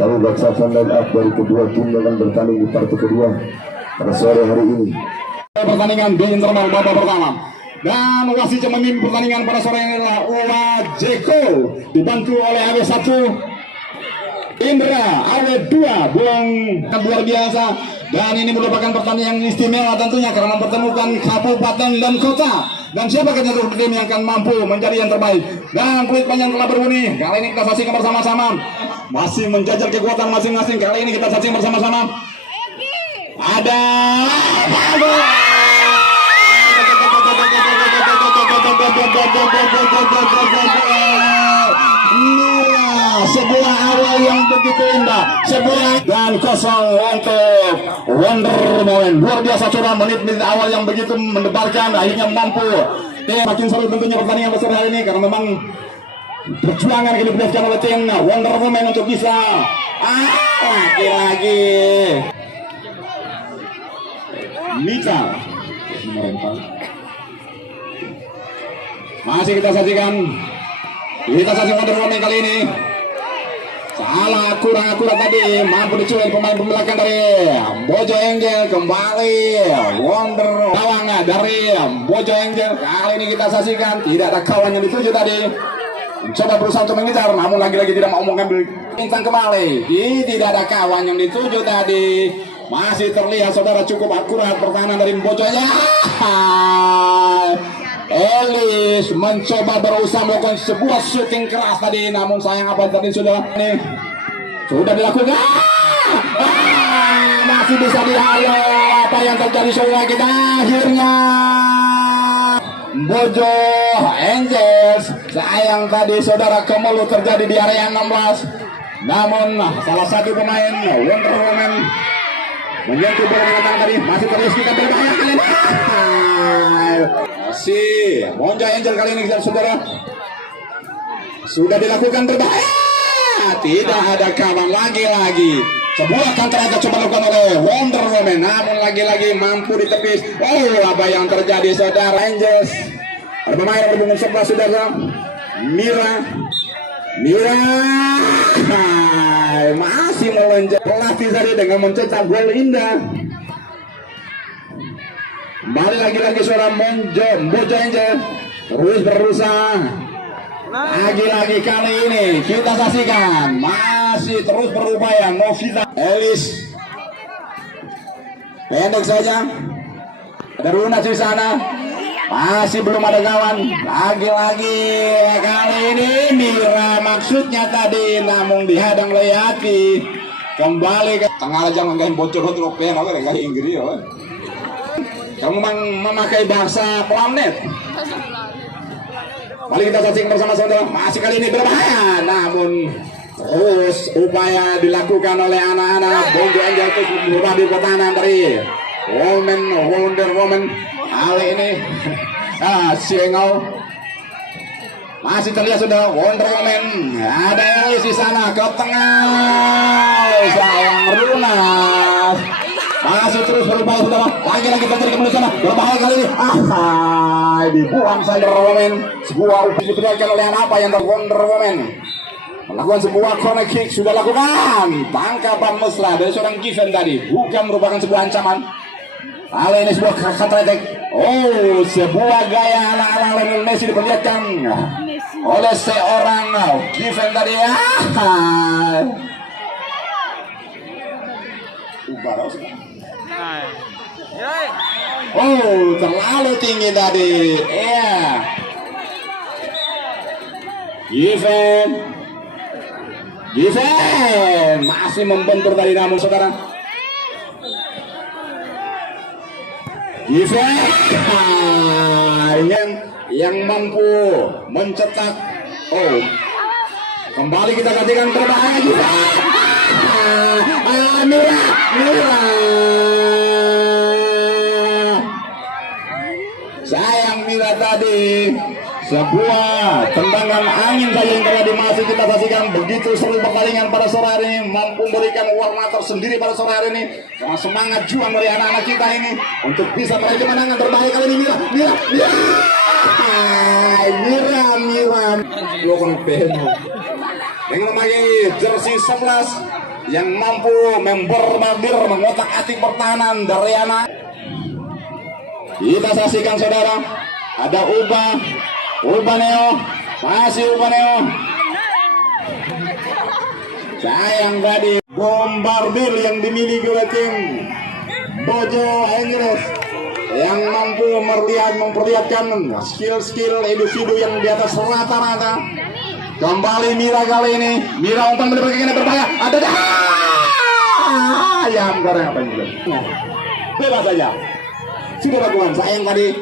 Kami bacakan line up dari kedua tim yang akan bertanding di partai kedua pada sore hari ini. Pertandingan di internal babak pertama. Dan wasit yang memimpin pertandingan pada sore ini adalah Uwa Jeko, dibantu oleh AW1 Indra, AW2 Bung, luar biasa. Dan ini merupakan pertandingan yang istimewa tentunya karena mempertemukan kabupaten dan kota. Dan siapa jatuh tim yang akan mampu menjadi yang terbaik. Dan peluit panjang telah berbunyi. Kali ini kita saksikan bersama-sama. Masih menjajal kekuatan masing-masing. Kali ini kita saksikan bersama-sama. Ada sebuah awal yang begitu indah, sebuah dan kosong untuk Wonder Moment. Luar biasa curang menit-menit awal yang begitu mendebarkan, akhirnya mampu. Makin seru tentunya pertandingan besar hari ini karena memang perjuangan yang diperlihatkan oleh tim Wonder Moment untuk bisa lagi-lagi Mika masih kita saksikan Wonder Woman kali ini. Salah kurang akurat tadi, mampu diculik pemain belakang dari Bojo Angel. Kembali Wonder gawang dari Bojo Angel. Kali ini kita saksikan tidak ada kawan yang dituju tadi. Mencoba berusaha untuk mengejar, namun lagi-lagi tidak mau mengambil bintang kembali. Tidak ada kawan yang dituju tadi. Masih terlihat saudara cukup akurat pertahanan dari Bojo Angel. Elis mencoba berusaha melakukan sebuah shooting keras tadi, namun sayang apa tadi sudah dilakukan. Masih bisa dihalau. Apa yang terjadi saudara kita akhirnya Bojo Angels. Sayang tadi saudara kemulu terjadi di area 16. Namun salah satu pemain Wonder Woman menyentuh bola dengan tangan tadi. Masih terus kita berbahaya kali ini. Si Bojo Angel kali ini saudara sudah dilakukan berbahaya. Tidak ada kawan lagi-lagi. Sebuah counter attack coba dilakukan oleh Wonder Woman, namun lagi-lagi mampu ditepis. Apa yang terjadi saudara Angels? Ada pemain berpunggung sebelah saudara Mira masih melonjak pelatih tadi dengan mencetak gol indah. Kembali lagi-lagi suara Bojo Angel terus berusaha. Lagi-lagi kali ini kita saksikan masih terus berupaya Novita Elis. Pendek saja. Ada Runas di sana. Masih belum ada kawan. Lagi-lagi kali ini Mira maksudnya tadi, namun dihadang oleh Yati. Kembali ke tengah jangan kayak bocor untuk pengen oke kayak Inggris ya. Kamu memakai bahasa planet. Mari kita saksikan bersama saudara. Masih kali ini berbahaya, namun terus upaya dilakukan oleh anak-anak Bojo Angel untuk berubah di pertahanan dari Wonder Woman. Kali ini Siengau masih terlihat sudah Wonder Woman. Ada yang di sana ke tengah. Sayang Runas. Masih terus berupaya sudah. Lagi-lagi terjadi kembali sana. Berbahaya kali ini. Dibuang saja Wonder Woman. Sebuah upaya diperlihatkan oleh apa yang Wonder Woman melakukan sebuah corner kick sudah lakukan. Tangkapan mesra dari seorang Given tadi bukan merupakan sebuah ancaman. Kali ini sebuah counter attack. Sebuah gaya ala-ala Lionel Messi diperlihatkan oleh seorang Given tadi. Terlalu tinggi tadi. Given masih membentur tadi, namun saudara Given yang mampu mencetak. Kembali kita gantikan berbahaya Given. Mira. Sayang Mira tadi. Sebuah tendangan angin saja yang terjadi. Masih kita saksikan begitu seru pertandingan pada sore hari ini, mampu memberikan warna tersendiri pada sore hari ini karena semangat juang dari anak-anak kita ini untuk bisa meraih kemenangan. Berbahaya kali ini Mira. Dengan memakai jersey 11 yang mampu membordir mengotak-atik pertahanan dari anak. Kita saksikan saudara, ada Ubaneo, masih Ubaneo. Sayang tadi bombardir yang dimiliki oleh tim Bojo Angeles yang mampu memperlihatkan skill-skill individu yang di atas rata-rata. Kembali Mira kali ini, Mira umpan mendapatkan berbahaya. Ada ayam goreng apa ini? Bebas saja. Sudah lakukan. Sayang tadi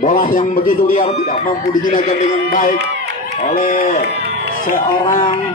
bola yang begitu liar tidak mampu digunakan dengan baik oleh seorang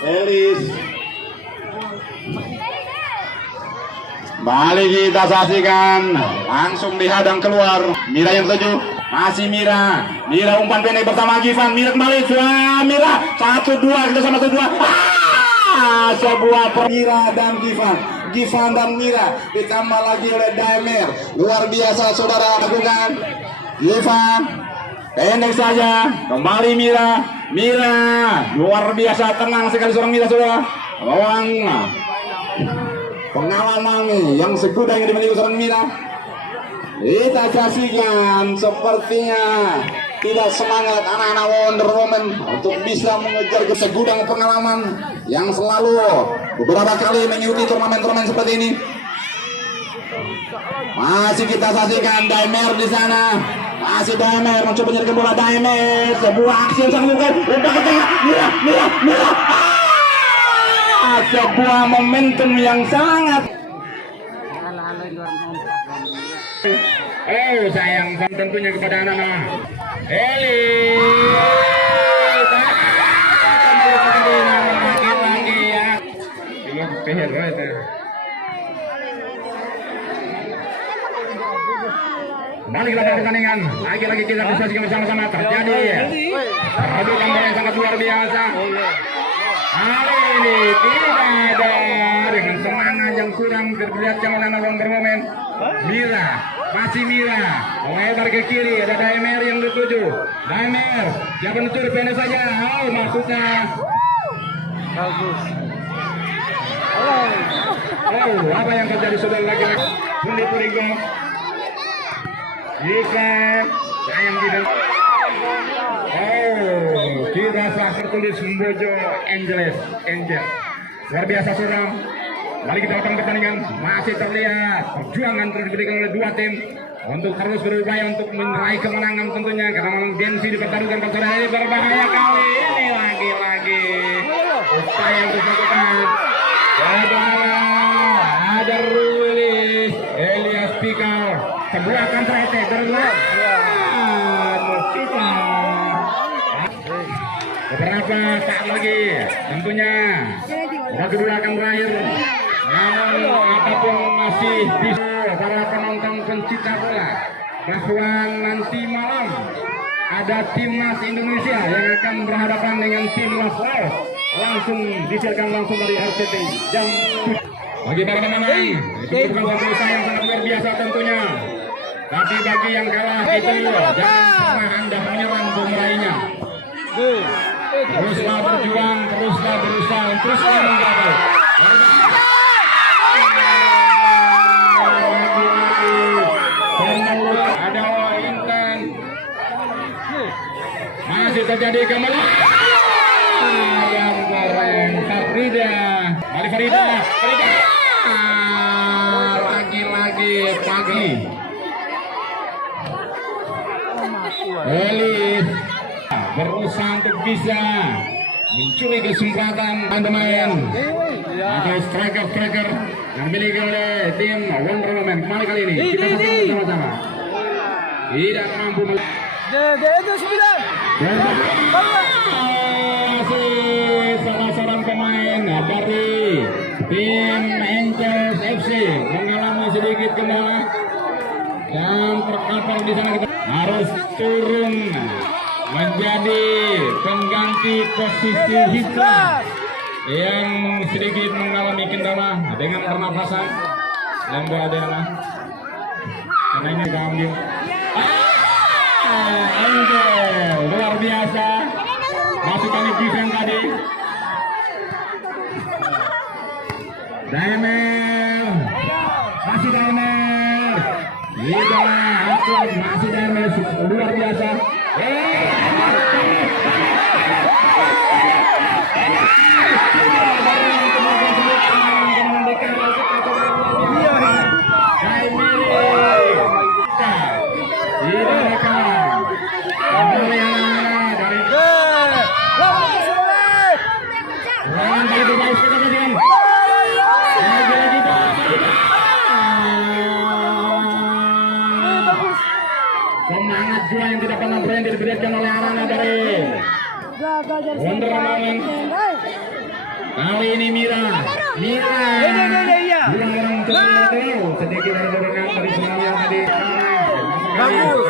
Elis. Balik kita saksikan, langsung dihadang keluar. Mira yang tujuh, masih Mira umpan pendek bersama Gifan. Mira kembali, Mira 1-2 kita sama 1-2. Sebuah Mira dan Gifan dan Mira ditambah lagi oleh Daemer. Luar biasa saudara lakukan. Gifan pendek saja, kembali Mira luar biasa, tenang sekali seorang Mira saudara. Ruang pengalaman yang segudang yang dimiliki seorang Mira. Kita saksikan sepertinya tidak semangat anak-anak Wonder Woman untuk bisa mengejar ke segudang pengalaman yang selalu beberapa kali mengikuti turnamen-turnamen seperti ini. Masih kita saksikan Daemer di sana. Masih Daemer mencoba menyerang bola. Daemer sebuah aksi yang sangat mungkin. Mira. Sebuah momentum yang sangat. Sayang tentunya kepada anak-anak Eli. Lagi ya. Balik lagi pertandingan. Lagi-lagi kita diskusikan bersama-sama. Terjadi adukan bola yang sangat luar biasa. Hari ini tidak ada dengan semangat yang kurang terlihatkan oleh anak Wonder Woman. Masih Mira lebar ke kiri, ada Daemer yang dituju. Daemer siapa nutur pendek saja. Maksudnya bagus. Apa yang terjadi saudara lagi-lagi? Pundi-pundi jika sayang tidak. Kita sah tertulis Bojo Angeles. Luar biasa saudara. Balik kita datang pertandingan, masih terlihat perjuangan terus diberikan oleh dua tim untuk terus berupaya untuk meraih kemenangan tentunya, karena memang gengsi dipertaruhkan pertandingan ini berbahaya kali ini lagi-lagi upaya untuk melakukan ada Rulis Elias Pikal sebuah counter attack beberapa saat lagi tentunya babak kedua akan berakhir. Namun apapun masih bisa para penonton pencinta bola bahwa nanti malam ada timnas Indonesia yang akan berhadapan dengan timnas Laos, langsung disiarkan langsung dari RCTI jam 7. Bagi para pemenang itu bukan satu usaha yang sangat luar biasa tentunya, tapi bagi yang kalah itu jangan pernah Anda menyerang untuk meraihnya. Teruslah berjuang, teruslah berusaha, teruslah menggapai. Ada Intan. Masih terjadi kembali. Yang goreng Farida. Farida. Lagi-lagi pagi. Elis berusaha untuk bisa mencuri kesempatan pemain atau striker yang dimiliki oleh tim Wonder Woman. Kembali kali ini kita saksikan bersama-sama. Tidak mampu salah seorang pemain dari tim Angels FC mengalami sedikit kendala dan terkapar di sana, harus turun menjadi pengganti posisi Hikmah yang sedikit mengalami kendala dengan pernafasan dan berada karena ini diambil. Angel luar biasa masukan defense tadi. Daimel, masih Daimel, masih Daimel, luar biasa. Semangat jiwa yang tidak pernah berhenti diberikan oleh anak-anak dari Wonder Woman. Kali ini Mira sedikit ada dorongan dari semuanya tadi. Bagus.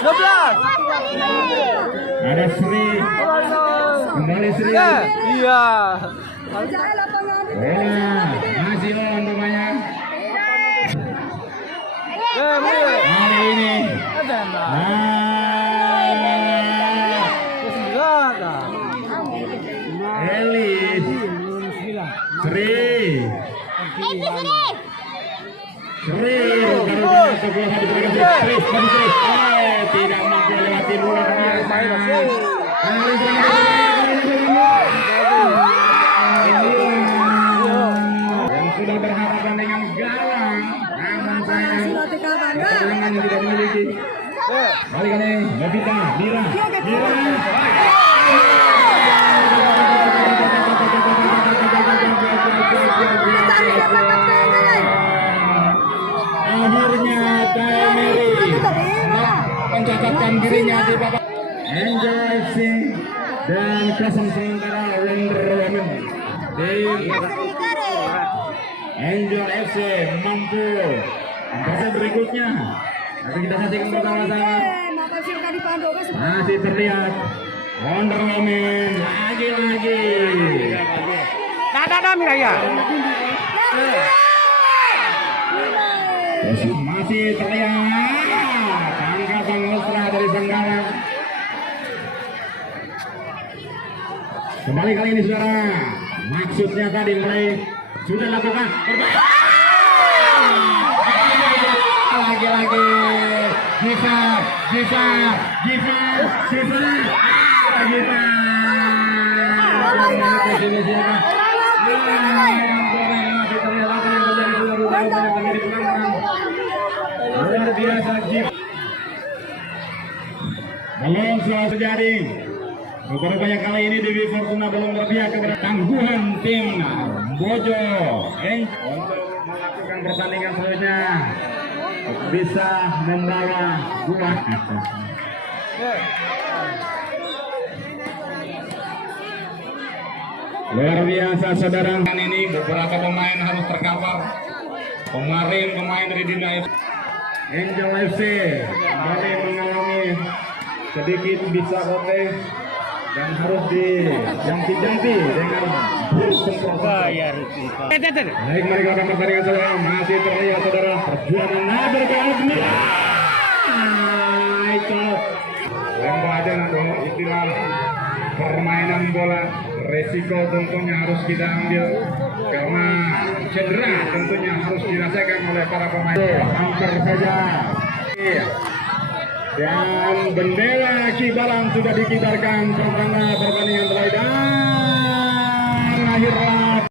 12. Ada Sri, kembali Sri. Iya. Masih lawan rumahnya. Kali ini Elis, Sri, tidak mampu lewati luar biasa. Yang sudah berhadapan dengan Galang, namun sayang kemenangan yang tidak memiliki. Kali ini Novita, Mira. Akhirnya Daimeri mencatatkan dirinya di babak Angel FC dan Klasen sementara Wonder Woman. Angel FC mampu fase berikutnya. Nanti kita saksikan bersama-sama. Masih terlihat Wonder Woman lagi-lagi. Ada Mira ya. Masih terlihat angkatan mesra dari Senggala. Kembali kali ini saudara, maksudnya tadi mulai sudah lakukan lagi-lagi Giva luar biasa Giva. Belum selalu terjadi. Rupanya kali ini Dewi Fortuna belum berpihak kepada tangguhan tim Bojo untuk melakukan pertandingan selanjutnya bisa membawa buah. Luar biasa saudara, ini beberapa pemain harus terkapar. Kemarin pemain dari Dina Angel FC kembali mengalami sedikit bisa kote dan harus diganti dengan buruk semprot. Baik, mari kita pertandingan saudara. Masih terlihat saudara perjuangan berkali itu lemparan istilah permainan bola. Resiko tentunya harus kita ambil karena cedera tentunya harus dirasakan oleh para pemain. Hampir saja. Dan bendera kibaran sudah dikibarkan pertanda pertandingan mulai dan akhir.